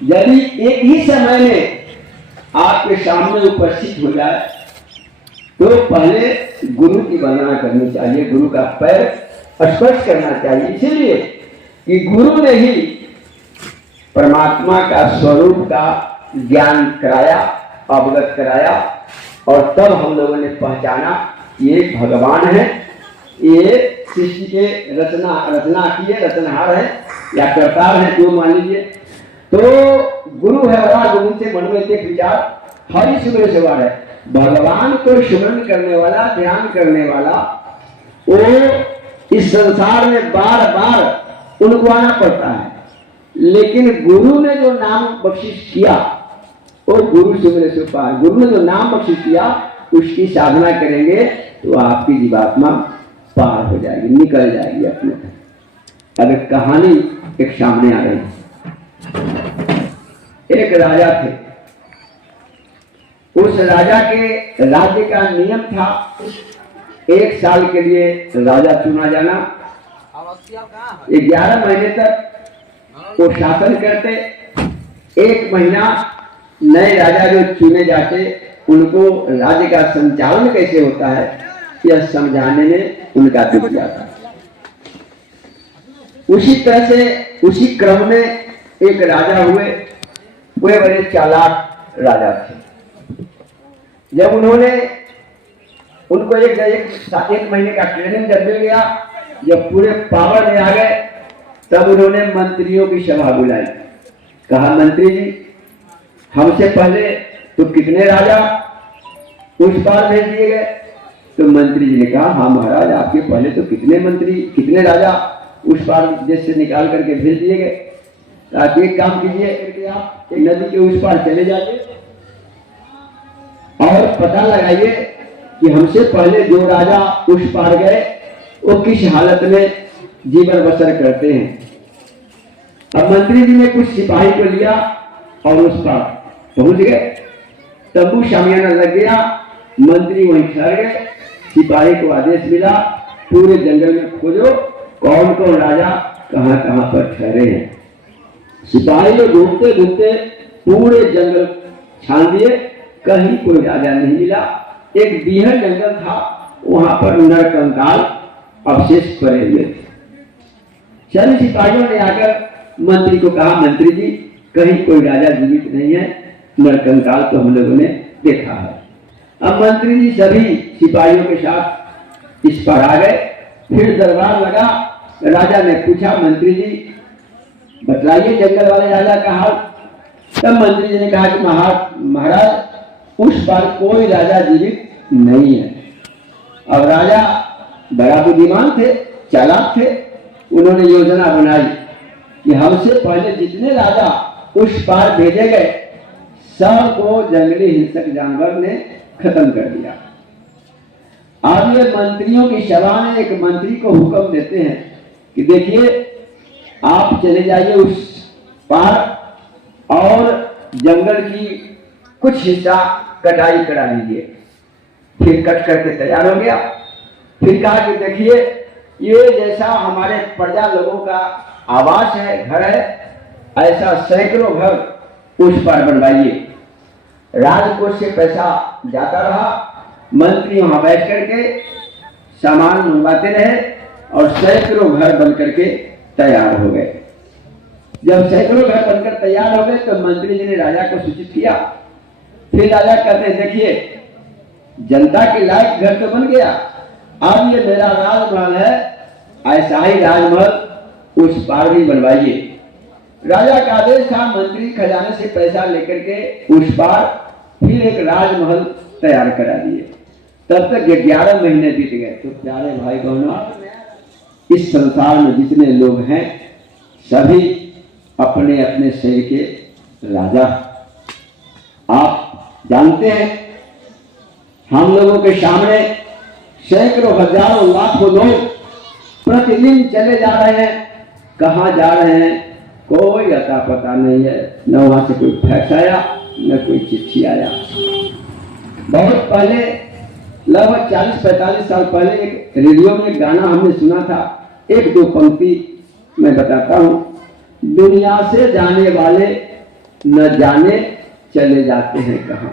यदि एक ही समय में आपके सामने उपस्थित हो जाए तो पहले गुरु की वंदना करनी चाहिए, गुरु का पैर स्पर्श करना चाहिए, इसलिए कि गुरु ने ही परमात्मा का स्वरूप का ज्ञान कराया, अवगत कराया, और तब हम लोगों ने पहचाना ये भगवान है, ये सृष्टि के रचना किए रचनहार है या करतार है, जो मान लीजिए। तो गुरु है बड़ा, गुरु से मन में एक विचार हरि सुमर सवार है। भगवान को स्मरण करने वाला, ध्यान करने वाला, वो इस संसार में बार बार उनको आना पड़ता है, लेकिन गुरु ने जो नाम बख्शिश किया वो गुरु सुमर से पार। गुरु ने जो नाम बख्शिश किया उसकी साधना करेंगे तो आपकी जीवात्मा पार हो जाएगी, निकल जाएगी अपने। अब एक कहानी एक सामने आ रही है। एक राजा थे, उस राजा के राज्य का नियम था 1 साल के लिए राजा चुना जाना, 11 महीने तक वो शासन करते। 1 महीना नए राजा जो चुने जाते उनको राज्य का संचालन कैसे होता है यह समझाने में उनका बीत जाता। उसी तरह से उसी क्रम में एक राजा हुए, वे बड़े चालाक राजा थे। जब उन्होंने उनको एक महीने का ट्रेनिंग जब मिल गया, जब पूरे पावर में आ गए, तब उन्होंने मंत्रियों की सभा बुलाई। कहा, मंत्री जी हमसे पहले तो कितने राजा उस पार भेज दिए गए। तो मंत्री जी ने कहा, हाँ महाराज, आपके पहले तो कितने मंत्री, कितने राजा उस पार देश से निकाल करके भेज दिए गए। आप एक काम कीजिए, करके आप एक नदी के उस पार चले जाइए और पता लगाइए कि हमसे पहले जो राजा उस पार गए वो किस हालत में जीवन बसर करते हैं। अब मंत्री जी ने कुछ सिपाही को लिया और उस पार पहुंच गए। तंबू शामियाना लग गया, मंत्री वहीं ठहर गए। सिपाही को आदेश मिला, पूरे जंगल में खोजो कौन कौन राजा कहां कहां पर ठहरे हैं। सिपाही लोग घूमते घूमते पूरे जंगल छान दिए, कहीं कोई राजा नहीं मिला। एक बीहड़ जंगल था, वहां पर नरकंकाल अवशेष पड़े हुए थे। सभी सिपाहियों ने आकर मंत्री को कहा, मंत्री जी कहीं कोई राजा जीवित नहीं है, नरकंकाल तो हम लोगों ने देखा है। अब मंत्री जी सभी सिपाहियों के साथ इस पर आ गए। फिर दरबार लगा, राजा ने पूछा, मंत्री जी बतलाइए जंगल वाले राजा का हाल। तब मंत्री जी ने कहा कि महाराज उस पार कोई राजा जीवित नहीं है। अब राजा बड़ा बुद्धिमान थे, चालाक थे, उन्होंने योजना बनाई कि हमसे पहले जितने राजा उस पार भेजे गए सब को जंगली हिंसक जानवर ने खत्म कर दिया। अब ये मंत्रियों की सभा में एक मंत्री को हुक्म देते हैं कि देखिए आप चले जाइए उस पार और जंगल की कुछ हिस्सा कटाई करा लीजिए। फिर कट करके तैयार हो गया। फिर कहा कि देखिए ये जैसा हमारे प्रजा लोगों का आवास है, घर है, ऐसा सैकड़ों घर उस पर बनवाइए। राजकोष से पैसा जाता रहा, मंत्री वहां बैठ करके सामान मंगवाते रहे और सैकड़ों घर बन करके तैयार हो गए। जब सैकड़ों घर बनकर तैयार हो गए तो मंत्री जी ने राजा को सूचित किया। फिर राजा कहते हैं, देखिए जनता के लायक घर तो बन गया, अब ये मेरा राजमहल है, ऐसा ही राजमहल उस पार भी बनवाइए। राजा का आदेश था, मंत्री खजाने से पैसा लेकर के उस पार फिर एक राजमहल तैयार करा दिए। तब तक 11 महीने बीत गए। तो प्यारे भाई बहनों, इस संसार में जितने लोग हैं सभी अपने अपने शरीर के राजा। आप जानते हैं हम लोगों के सामने सैकड़ों हजारों लाखों लोग प्रतिदिन चले जा रहे हैं। कहाँ जा रहे हैं कोई अता पता नहीं है, न वहां से कोई फैक्स आया न कोई चिट्ठी आया। बहुत पहले लगभग 40-45 साल पहले एक रेडियो में गाना हमने सुना था, 1-2 पंक्ति मैं बताता हूँ। दुनिया से जाने वाले न जाने चले जाते हैं कहाँ।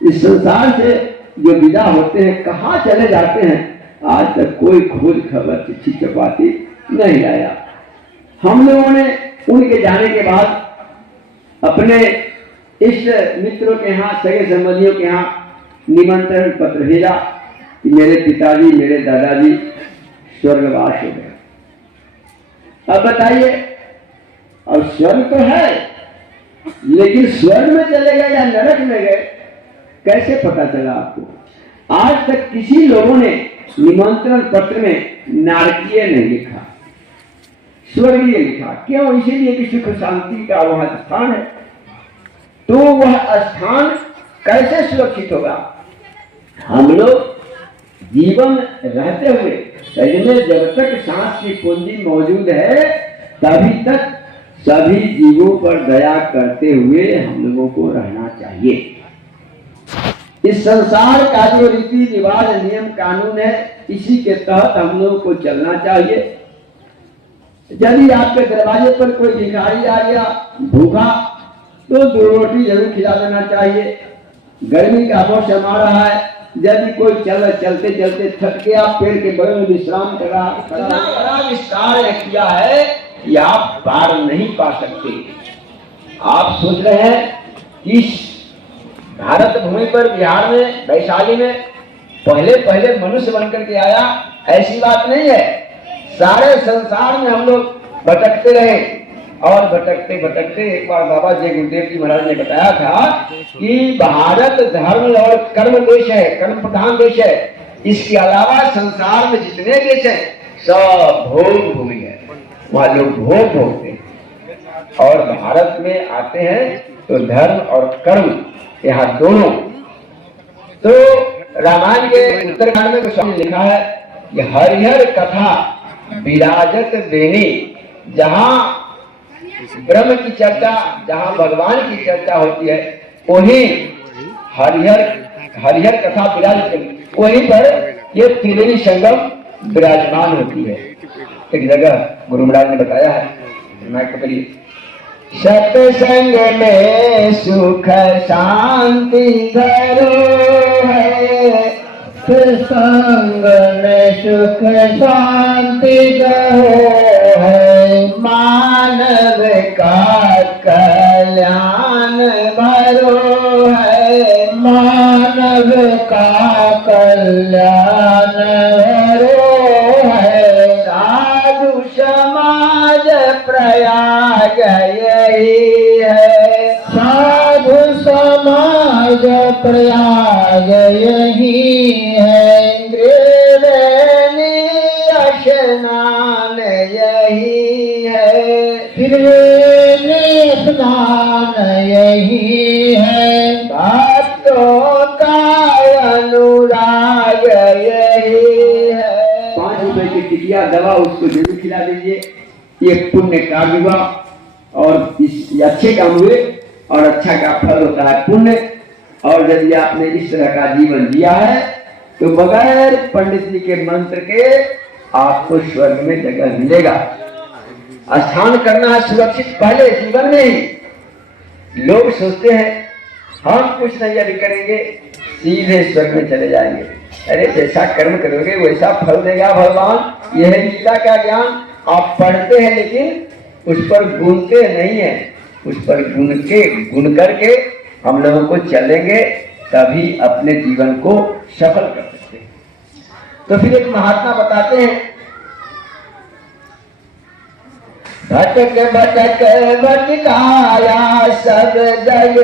इस संसार से जो विदा होते हैं कहाँ चले जाते हैं, आज तक कोई खोज खबर चिट्ठी चपाती नहीं आया। हम लोगों ने उनके जाने के बाद अपने इष्ट मित्रों के यहाँ, सगे संबंधियों के यहाँ निमंत्रण पत्र भेजा कि मेरे पिताजी, मेरे दादाजी स्वर्गवास हो गए। अब बताइए, अब स्वर्ग तो है, लेकिन स्वर्ग में चले गए या नरक में गए, कैसे पता चला आपको? आज तक किसी लोगों ने निमंत्रण पत्र में नारकीय नहीं लिखा, स्वर्गीय लिखा। क्यों? इसीलिए कि सुख शांति का वह स्थान है। तो वह स्थान कैसे सुरक्षित होगा? हम लोग जीवन रहते हुए शरीर में जब तक सांस की पूंजी मौजूद है, तभी तक सभी जीवों पर दया करते हुए हम लोगों को रहना चाहिए। इस संसार का जो रीति रिवाज, नियम कानून है, इसी के तहत हम लोगों को चलना चाहिए। यदि आपके दरवाजे पर कोई भिखारी आ गया भूखा, तो 2 रोटी जरूर खिला देना चाहिए। गर्मी का मौसम आ रहा है, यदि कोई चलते चलते थक गया, पेड़ के बगल में विश्राम कर रहा, इतना बड़ा विस्तार किया है कि आप पार नहीं पा सकते। आप सोच रहे हैं कि भारत भूमि पर, बिहार में, वैशाली में पहले मनुष्य बनकर के आया, ऐसी बात नहीं है। सारे संसार में हम लोग भटकते रहे, और भटकते भटकते एक बार बाबा जय गुरुदेव जी महाराज ने बताया था कि भारत धर्म और कर्म देश है, कर्म प्रधान देश है। इसके अलावा संसार में जितने देश हैं सब भोग भूमि है, वहां लोग भोग भोगते हैं। और भारत में आते हैं तो धर्म और कर्म यहाँ दोनों। तो रामायण के उत्तरकांड में स्वामी ने लिखा है कि हरिहर कथा विराजत बेनी, जहाँ ब्रह्म की चर्चा, जहाँ भगवान की चर्चा होती है, वहीं हरिहर कथा विराजित, वहीं पर ये त्रिवेणी संगम विराजमान होती है। एक जगह गुरु महाराज ने बताया है, मैं करिए, सत्संग में सुख शांति धरो है, सत्संग में सुख शांति धरो है, मानव का कल्याण भरो है, मानव का कल्याण भरो है, साधु समाज प्रयाग यही है, साधु समाज प्रयाग यही है, त्रिवेणी स्नान यही है, त्रिवेणी स्नान यही है, भक्तों का अनुराग यही है। 5 रुपए की टिकिया दवा उसको जरूर खिला दीजिए, ये पुण्य कार्य हुआ, और इस अच्छे काम हुए, और अच्छा का फल होता है पुण्य। और यदि आपने इस तरह का जीवन जिया है तो बगैर पंडित जी के मंत्र के आपको स्वर्ग में जगह मिलेगा। स्थान करना है सुरक्षित पहले जीवन में ही। लोग सोचते हैं हम कुछ नहीं अभी करेंगे, सीधे स्वर्ग में चले जाएंगे। अरे जैसा कर्म करोगे वैसा फल देगा भगवान, यह है गीता का ज्ञान। आप पढ़ते हैं लेकिन उस पर गुणते नहीं है, उस पर गुण करके हम लोगों को चलेंगे, तभी अपने जीवन को सफल कर सकते हैं। तो फिर एक महात्मा बताते हैं, भटक भटक भटकाया सब जग,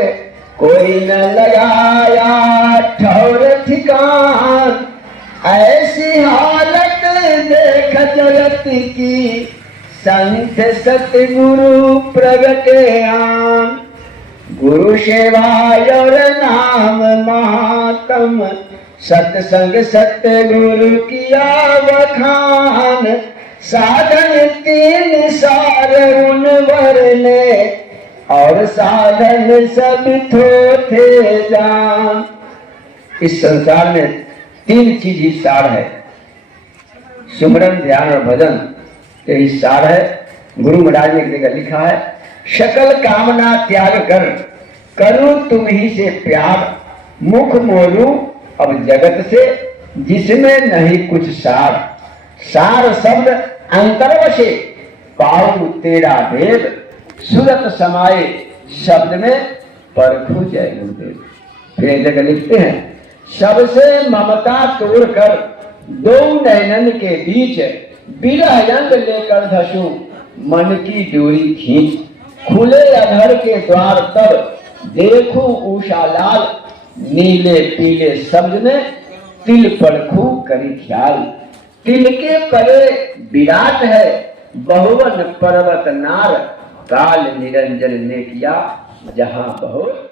कोई न लगाया ठौर ठिकान, ऐसी हालत देख जगत की, संत सतगुरु प्रगटे आन, गुरु सेवा और नाम महात्म, सत्संग सतगुरु किया बखान, साधन 3 सार उन वरने, और साधन सब थोथे जान। इस संसार में 3 चीज ही सार है, सुमरन, ध्यान और भजन, यही सार है। गुरु महाराज ने एक जगह लिखा है, सकल कामना त्याग कर, करूं तुम ही से प्यार, मुख मोलू अब जगत से जिसमें नहीं कुछ सार, सार शब्द अंतर वशे पाऊ तेरा भेद, सूरत समाये शब्द में परखू जय गुरुदेव। फिर जगह लिखते हैं, सबसे ममता तोड़कर दो नैनन के बीच विरह रंग लेकर धसू मन की डोरी खींच, खुले अधर के द्वार तब देखू उषा लाल, नीले पीले सब्ज में तिल परखू करी ख्याल, तिल के परे विराट है बहुवन पर्वत नार, काल निरंजन ने किया जहां बहुत